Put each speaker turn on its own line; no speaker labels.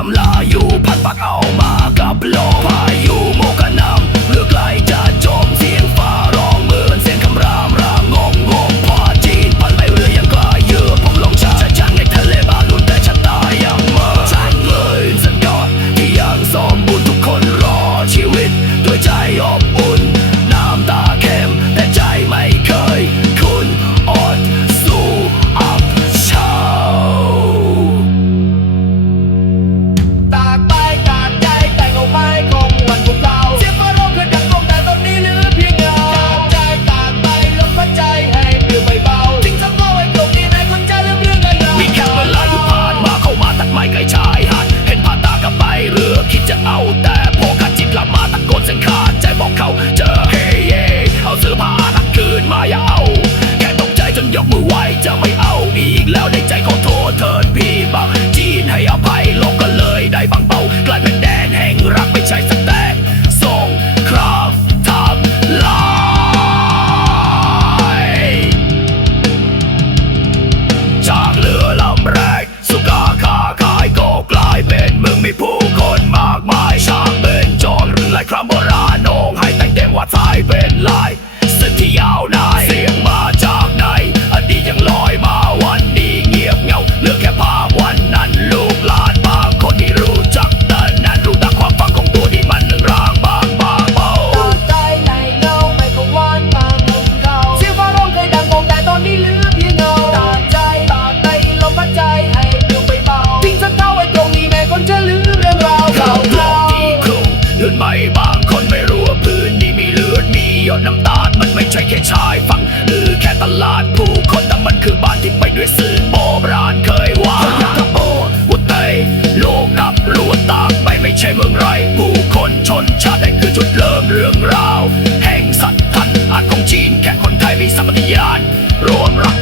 ลำลาอยู่พัด
ปักเอามากับลม
พายุ crumble มันไม่ใช่แค่ชายฝั่ง
หรือ
แค่ตลาดผู้คนแต่มันคือบ้านที่ไปด้วยสื่อโบราณเคยว่าทั้งโอวุตเตยโลกนับรวนต่างไปไม่ใช่เมืองไร ผู้คนชนชาตินั่คือจุดเริ่มเรื่องราว แห่งสัตว์ทันอาจของจีนแค่คนไทยมีสัมปทานรวมรัก